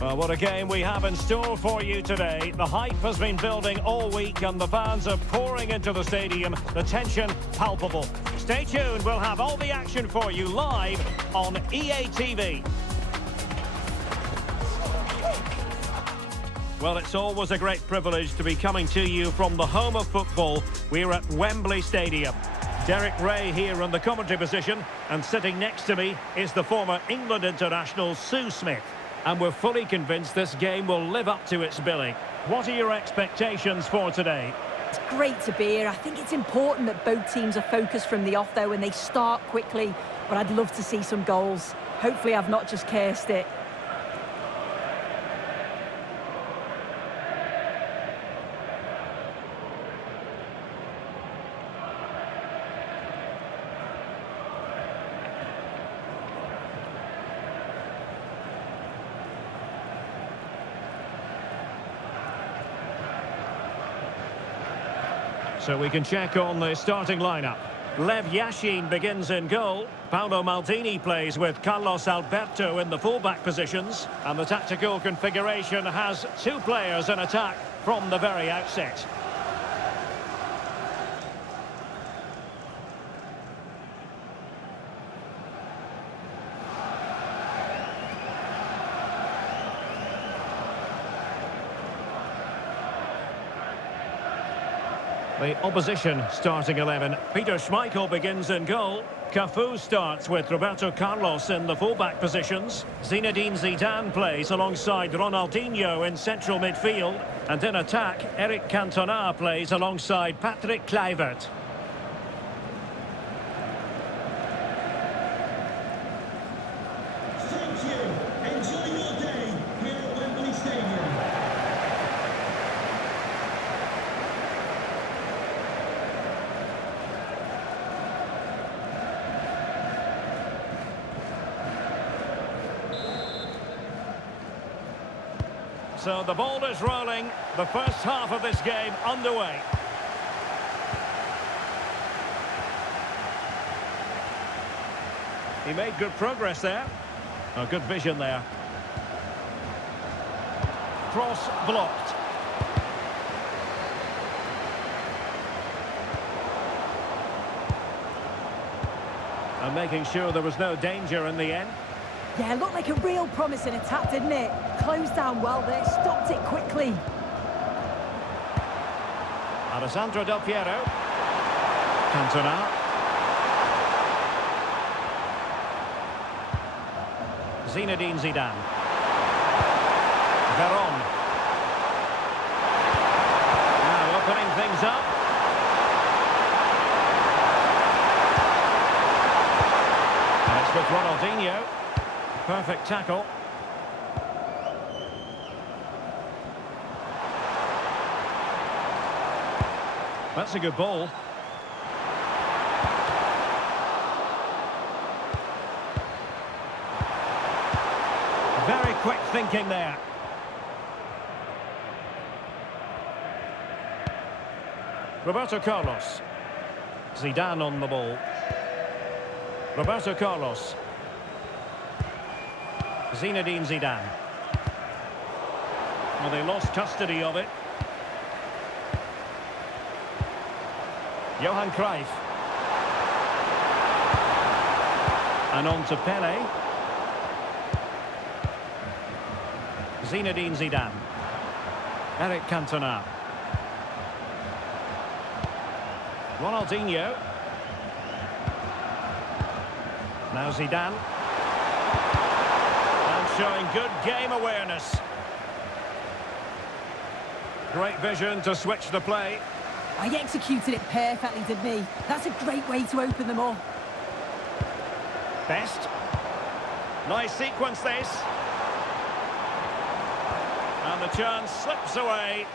Well, what a game we have in store for you today. The hype has been building all week and the fans are pouring into the stadium. The tension palpable. Stay tuned, we'll have all the action for you live on EA TV. Well, it's always a great privilege to be coming to you from the home of football. We're at Wembley Stadium. Derek Ray here in the commentary position, and sitting next to me is the former England international Sue Smith. And we're fully convinced this game will live up to its billing. What are your expectations for today? It's great to be here. I think it's important that both teams are focused from the off, though, and they start quickly. But I'd love to see some goals. Hopefully I've not just cursed it. So we can check on the starting lineup. Lev Yashin begins in goal. Paolo Maldini plays with Carlos Alberto in the fullback positions. And the tactical configuration has two players in attack from the very outset. The opposition starting 11. Peter Schmeicel begins in goal. Cafu starts with Roberto Carlos in the fullback positions. Zinedine Zidane plays alongside Ronaldinho in central midfield. And in attack, Cantona plays alongside Patrick Kluivert. Thank you. Enjoy your day here at Wembley Stadium. So the ball is rolling. The first half of this game underway. He made good progress there. Oh, good vision there. Cross blocked. And making sure there was no danger in the end. Yeah, looked like a real promising attack, didn't it? Closed down well there, stopped it quickly. Alessandro Del Piero. Cantona. Zinedine Zidane. Veron. Now opening things up. And it's with Ronaldinho. Perfect tackle. That's a good ball. Very quick thinking there. Roberto Carlos. Zidane on the ball. Roberto Carlos. Zinedine Zidane. Well, they lost custody of it. Johan Cruyff. And on to Pele. Zinedine Zidane. Cantona. Ronaldinho. Now Zidane. And showing good game awareness. Great vision to switch the play. I executed it perfectly, didn't he? That's a great way to open them up. Best. Nice sequence this. And the chance slips away.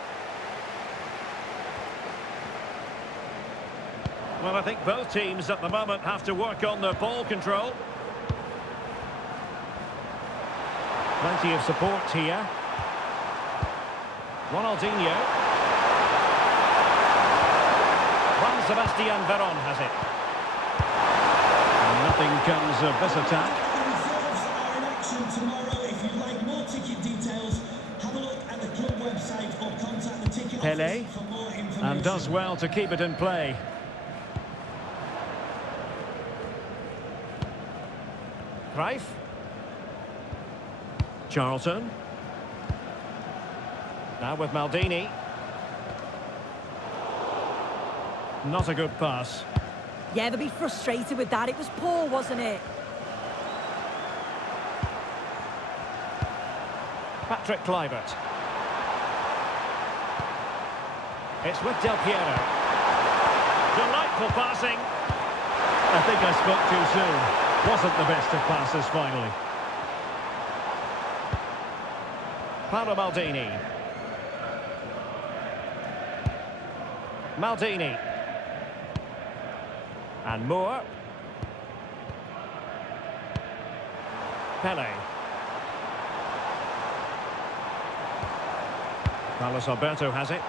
Well, I think both teams at the moment have to work on their ball control. Plenty of support here. Ronaldinho. Sebastian Veron has it. And nothing comes of this attack. The results are in action tomorrow. If you'd like more ticket details, Pele, for more and information. does well to keep it in play. Cruyff. Charlton. Now with Maldini. Not a good pass. Yeah, they'll be frustrated with that. It was poor, wasn't it? Patrick Kluivert. It's with Del Piero. Delightful passing. I think I spoke too soon. Wasn't the best of passes finally. Paolo Maldini. Maldini. And Moore. Pele. Carlos Alberto has it.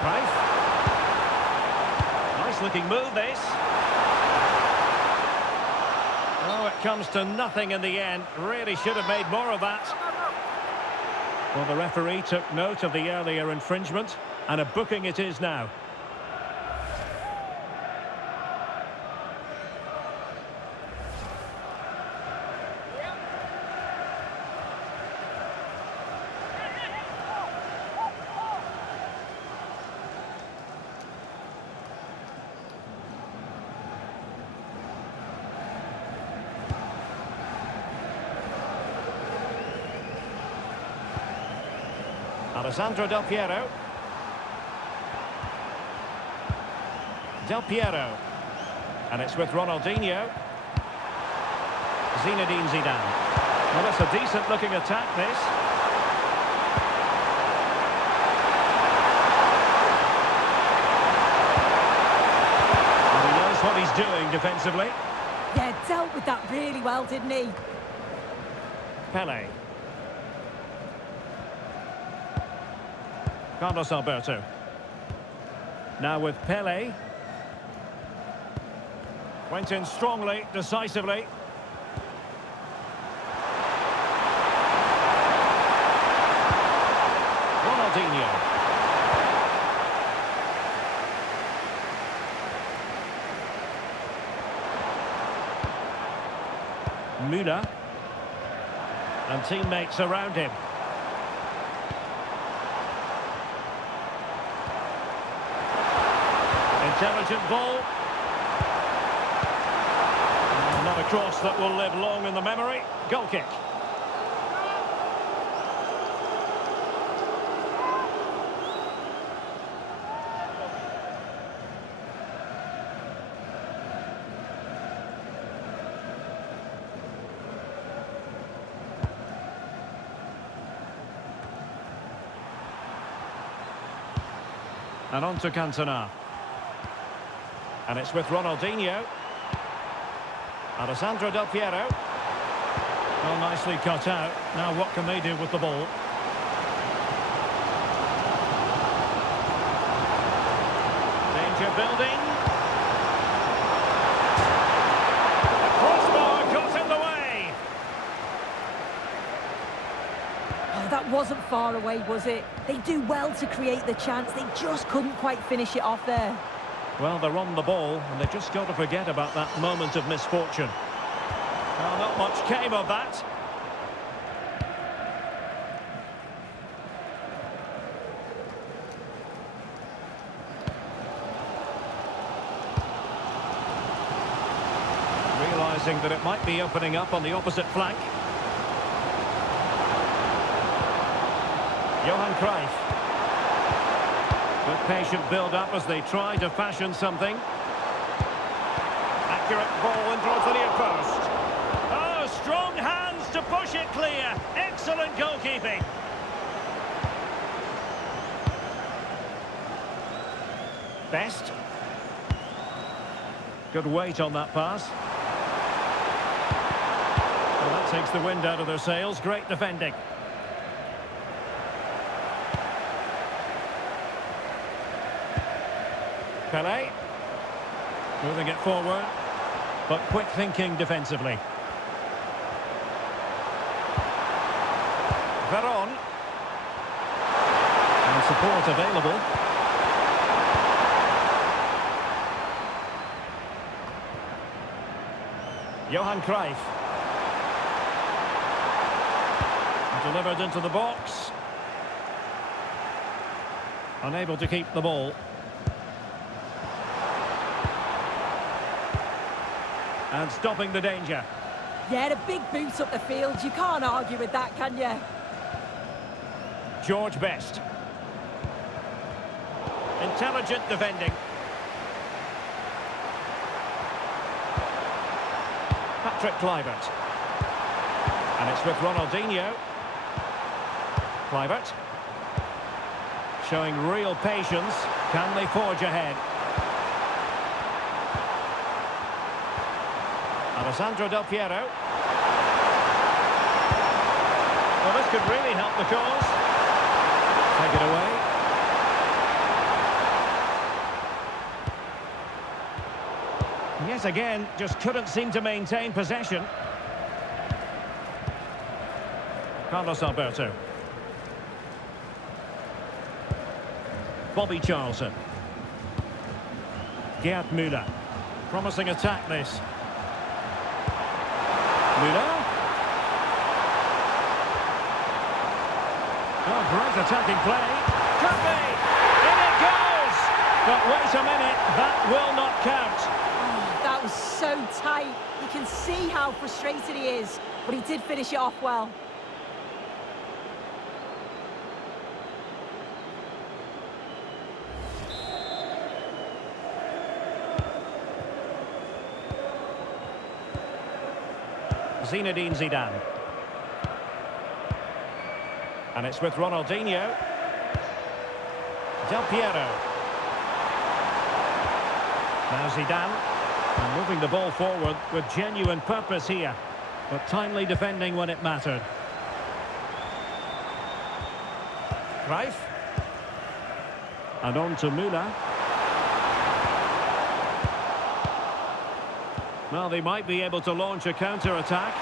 Cruyff. Nice looking move this. Oh, it comes to nothing in the end. Really should have made more of that. Well, the referee took note of the earlier infringement, and a booking it is now. Alessandro Del Piero. Del Piero. And it's with Ronaldinho. Zinedine Zidane. Well, it's a decent looking attack, this. And he knows what he's doing defensively. Yeah, dealt with that really well, didn't he? Pele. Carlos Alberto. Now with Pele. Went in strongly, decisively. Ronaldinho. Muller. And teammates around him. Intelligent ball. Not a cross that will live long in the memory. Goal kick. And on to Cantona. And it's with Ronaldinho. Alessandro Del Piero. Well, nicely cut out. Now what can they do with the ball? Danger building. Crossbar got in the way. Oh, that wasn't far away, was it? They do well to create the chance. They just couldn't quite finish it off there. Well, they're on the ball, and they've just got to forget about that moment of misfortune. Well, not much came of that. Realising that it might be opening up on the opposite flank. Johan Cruyff. Good patient build-up as they try to fashion something. Accurate ball in towards the near post. Oh, strong hands to push it clear. Excellent goalkeeping. Best. Good weight on that pass. Well, that takes the wind out of their sails. Great defending. Pele, moving it forward, but quick thinking defensively. Veron, support available. Johan Cruyff. Delivered into the box. Unable to keep the ball. And stopping the danger. Yeah, a big boot up the field. You can't argue with that, can you? George Best. Intelligent defending. Patrick Kluivert. And it's with Ronaldinho. Kluivert. Showing real patience. Can they forge ahead? Alessandro Del Piero. Well, this could really help the cause. Take it away. Yet again, just couldn't seem to maintain possession. Carlos Alberto. Bobby Charlton. Gerd Muller. Promising attack this. Muller. Oh, great attacking play. Could be. In it goes. But wait a minute, that will not count. Oh, that was so tight. You can see how frustrated he is, but he did finish it off well. Zinedine Zidane. And it's with Ronaldinho. Del Piero. Now Zidane. And moving the ball forward with genuine purpose here. But timely defending when it mattered. Cruyff. And on to Muller. Well, they might be able to launch a counter-attack.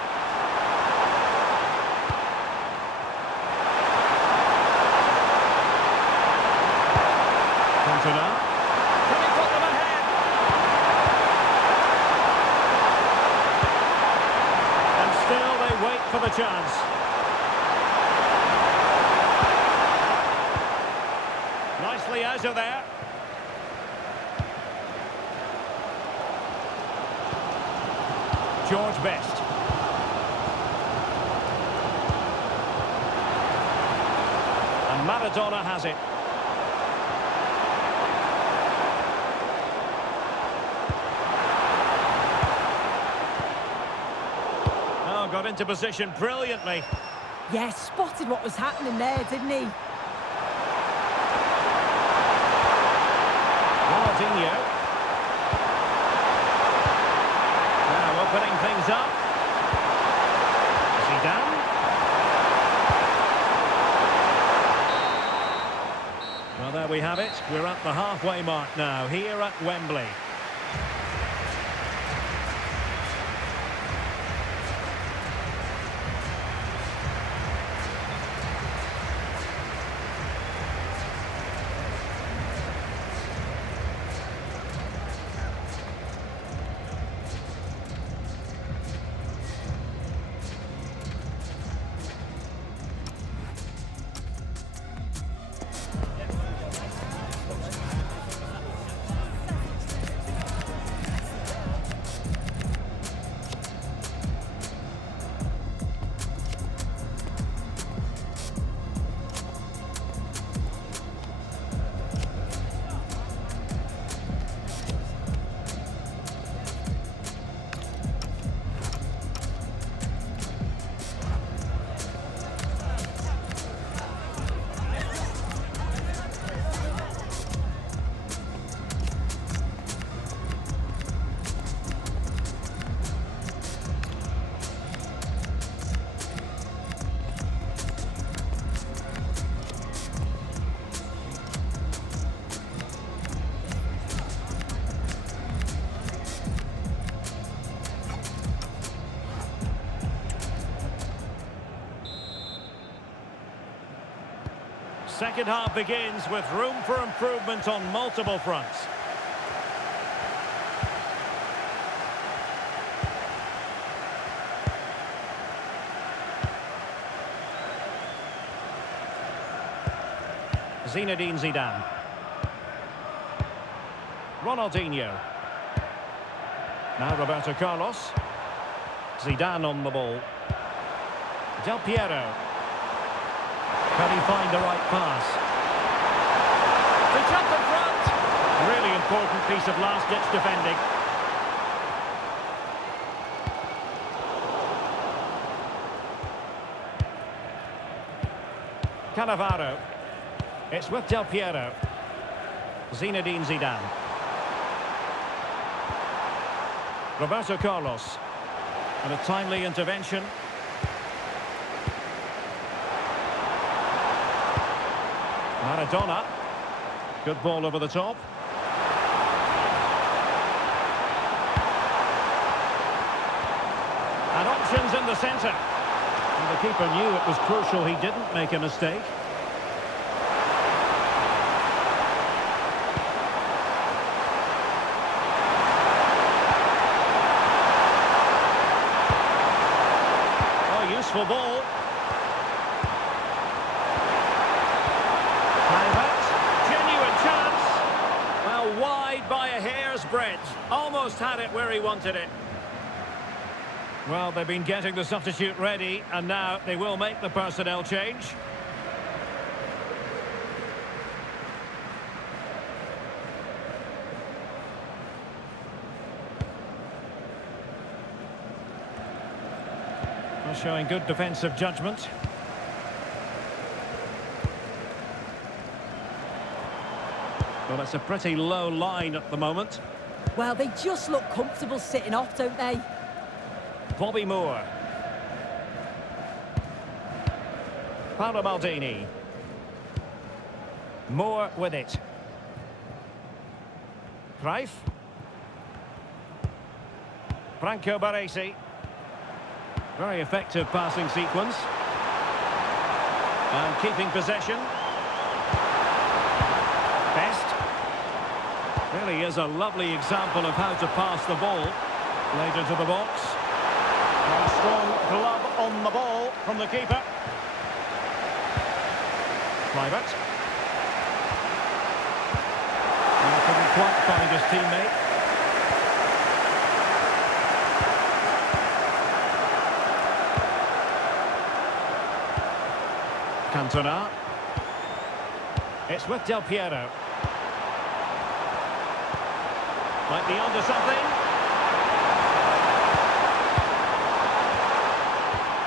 Cantona. Can he put them ahead? And still they wait for the chance. Nicely out of there. George Best. And Maradona has it. Oh, got into position brilliantly. Yeah, spotted what was happening there, didn't he? Ronaldinho. Opening things up. Zidane. Well, there we have it. We're at the halfway mark now, here at Wembley. second half begins with room for improvement on multiple fronts. Zinedine Zidane. Ronaldinho. Now Roberto Carlos. Zidane on the ball. Del Piero. Can he find the right pass? To jump in front. Really important piece of last-ditch defending. Cannavaro. It's with Del Piero. Zinedine Zidane. Roberto Carlos. And a timely intervention. Maradona. Good ball over the top. And options in the centre. And the keeper knew it was crucial he didn't make a mistake. Oh, useful ball. Wide by a hair's breadth. Almost had it where he wanted it. Well, they've been getting the substitute ready, and now they will make the personnel change. Well, showing good defensive judgment. Well, it's a pretty low line at the moment. Well, they just look comfortable sitting off, don't they? Bobby Moore. Paolo Maldini. Moore with it. Cruyff. Franco Baresi. Very effective passing sequence. And keeping possession. Best. Really is a lovely example of how to pass the ball. Laid into the box. And a strong glove on the ball from the keeper. Kluivert. He couldn't quite find his teammate. Cantona. It's with Del Piero. Might be onto something.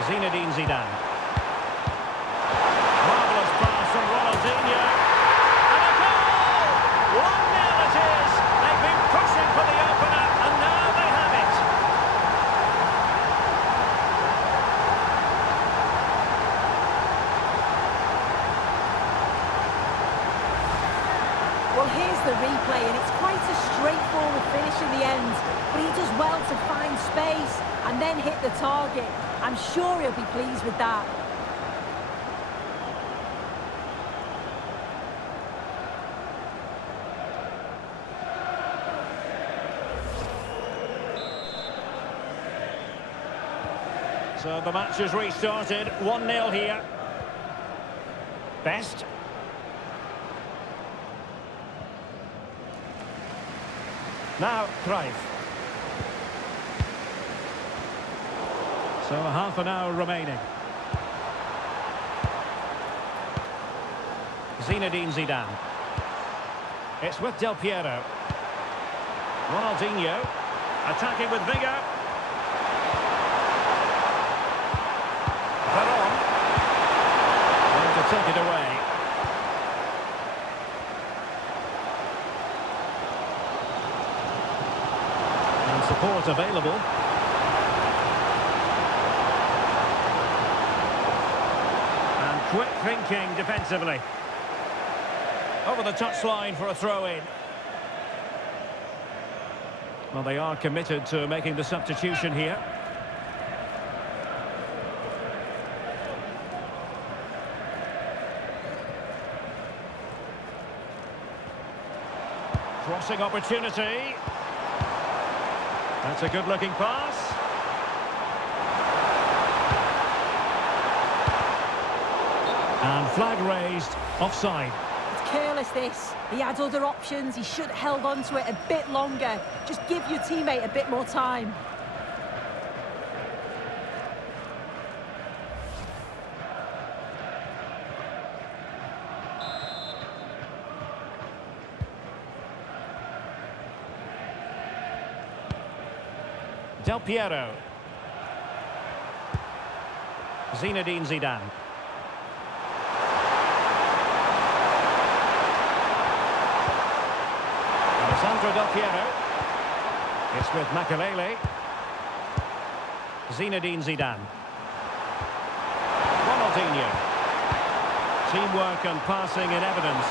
Zinedine Zidane. Marvellous pass from Ronaldinho. And a goal! 1-0 it is. They've been pushing for the opener, and now they have it. Well, here's the replay, and it's quite a straightforward finish in the end. But he does well to find space and then hit the target. I'm sure he'll be pleased with that. So the match has restarted. 1-0 here. Best. Now, Cruyff. So a half an hour remaining. Zinedine Zidane. It's with Del Piero. Ronaldinho. Attacking with vigour. Veron. Going to take it away. And support available. Quick thinking defensively. Over the touchline for a throw-in. Well, they are committed to making the substitution here. Crossing opportunity. That's a good-looking pass. And flag raised, offside. It's careless, this. He had other options. He should have held on to it a bit longer. Just give your teammate a bit more time. Del Piero. Zinedine Zidane. Alessandro Del Piero. It's with Makelele. Zinedine Zidane. Ronaldinho. Teamwork and passing in evidence.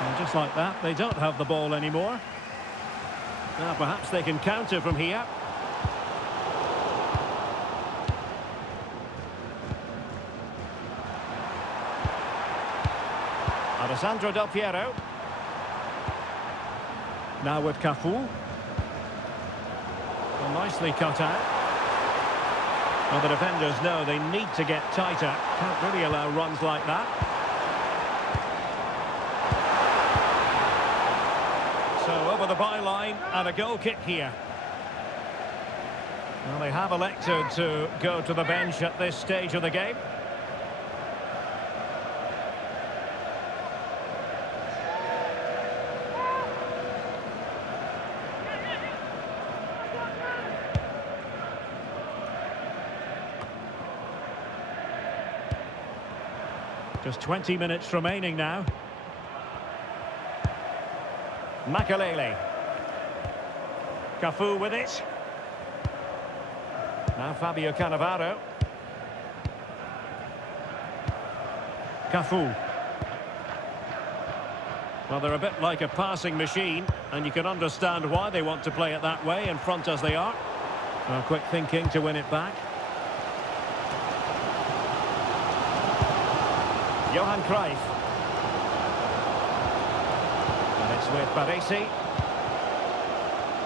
And just like that, they don't have the ball anymore. Now perhaps they can counter from here. Alessandro Del Piero. Now with Cafu. Well, nicely cut out. Well, the defenders know they need to get tighter. Can't really allow runs like that. So over the byline and a goal kick here. Well, they have elected to go to the bench at this stage of the game. Just 20 minutes remaining now. Makelele. Cafu with it. Now Fabio Cannavaro. Cafu. Well, they're a bit like a passing machine, and you can understand why they want to play it that way, in front as they are. Well, quick thinking to win it back. Johan Cruyff. And it's with Baresi.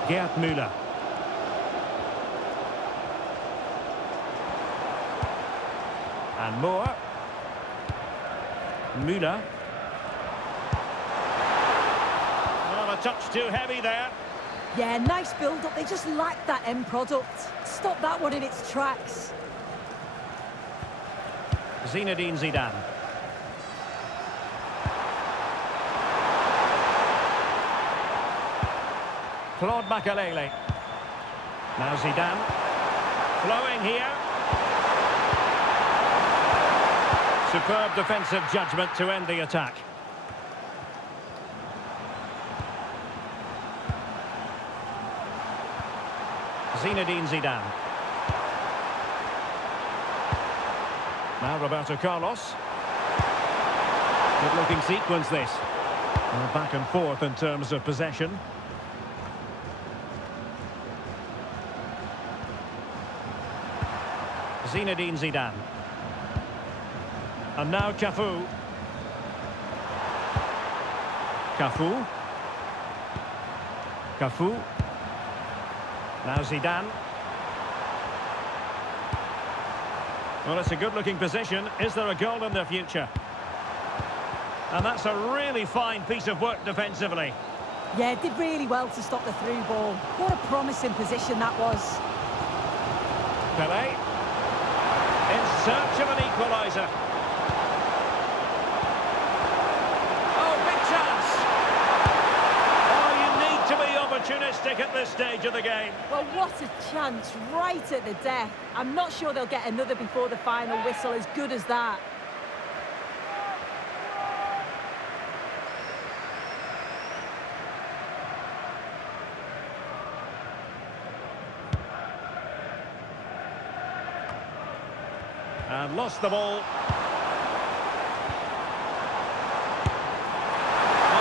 Gerd Muller. And Moore. Muller. Well, a touch too heavy there. Yeah, nice build-up. They just lack that end product. Stop that one in its tracks. Zinedine Zidane. Claude Makelele. Now Zidane. Flowing here. Superb defensive judgment to end the attack. Zinedine Zidane. Now Roberto Carlos. Good looking sequence this. Well, back and forth in terms of possession. Zinedine Zidane. And now Cafu. Cafu. Cafu. Now Zidane. Well, it's a good-looking position. Is there a goal in the future? And that's a really fine piece of work defensively. Yeah, did really well to stop the through ball. What a promising position that was. Pele. In search of an equaliser. Oh, big chance! Oh, you need to be opportunistic at this stage of the game. Well, what a chance right at the death. I'm not sure they'll get another before the final whistle as good as that. And lost the ball. On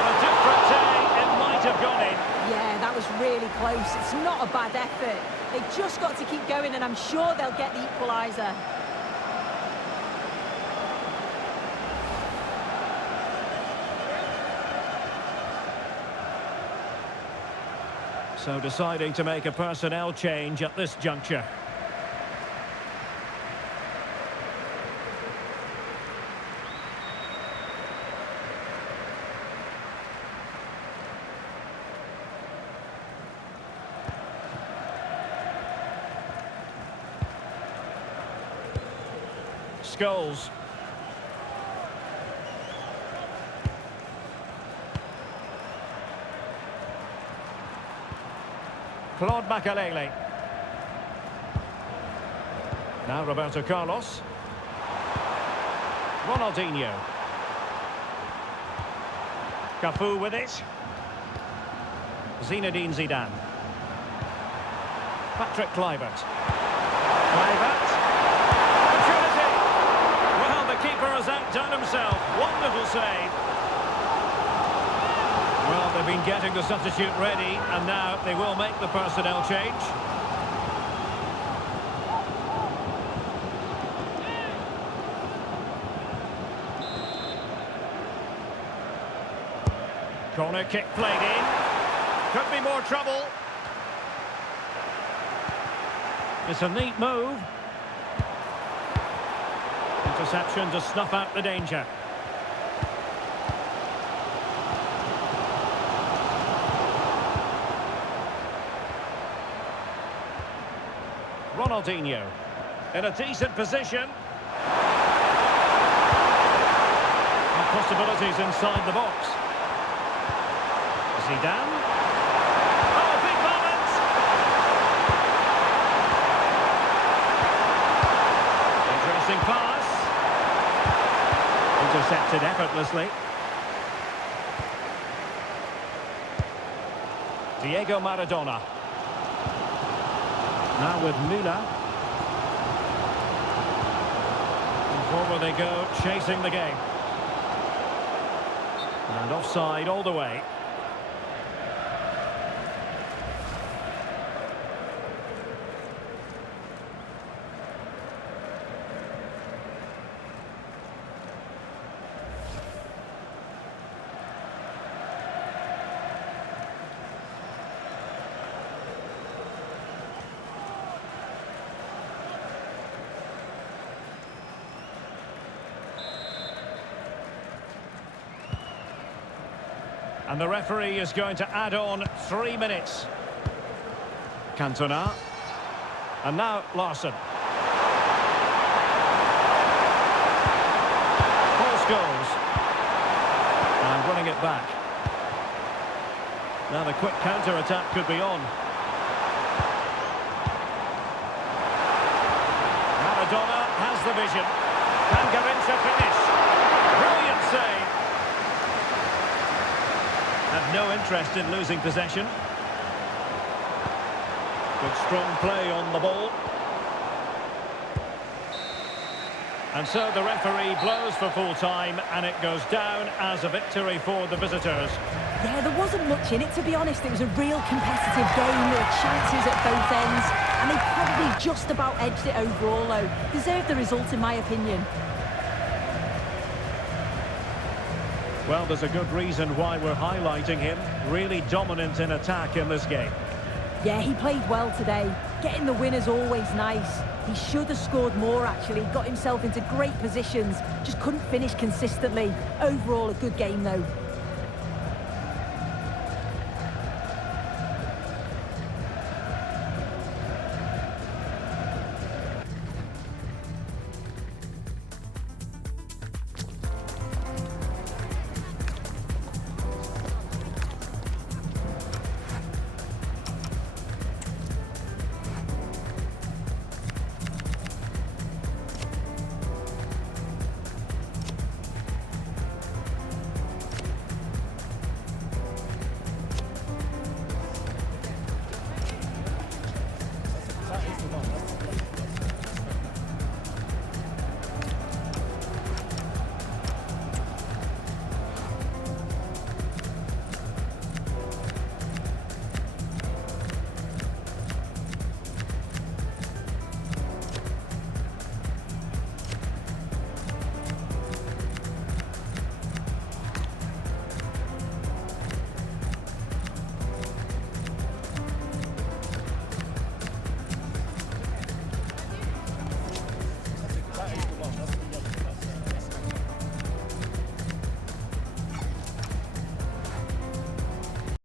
a different day, it might have gone in. Yeah, that was really close. It's not a bad effort. They've just got to keep going, and I'm sure they'll get the equaliser. So deciding to make a personnel change at this juncture. Scholes. Claude Makalele. Now Roberto Carlos. Ronaldinho. Cafu with it. Zinedine Zidane. Patrick Kluivert. Kluivert. Opportunity. Well, the keeper has outdone himself. Wonderful save. Well, they've been getting the substitute ready, and now they will make the personnel change. Corner kick played in. Could be more trouble. It's a neat move. Interception to snuff out the danger. Ronaldinho in a decent position. And possibilities inside the box. Zidane. Oh, big moment! Interesting pass. Intercepted effortlessly. Diego Maradona. Now with Muller. And forward they go, chasing the game. And offside all the way. And the referee is going to add on 3 minutes. Cantona. And now Larson. Paul Scholes. And running it back. Now the quick counter-attack could be on. Maradona has the vision. Can Garincha finish? Brilliant save. Have no interest in losing possession. Good strong play on the ball. And so the referee blows for full time, and it goes down as a victory for the visitors. Yeah, there wasn't much in it, to be honest. It was a real competitive game. There were chances at both ends, and they probably just about edged it overall, though. Deserved the result, in my opinion. Well, there's a good reason why we're highlighting him. Really dominant in attack in this game. Yeah, he played well today. Getting the win is always nice. He should have scored more, actually. Got himself into great positions. Just couldn't finish consistently. Overall, a good game, though.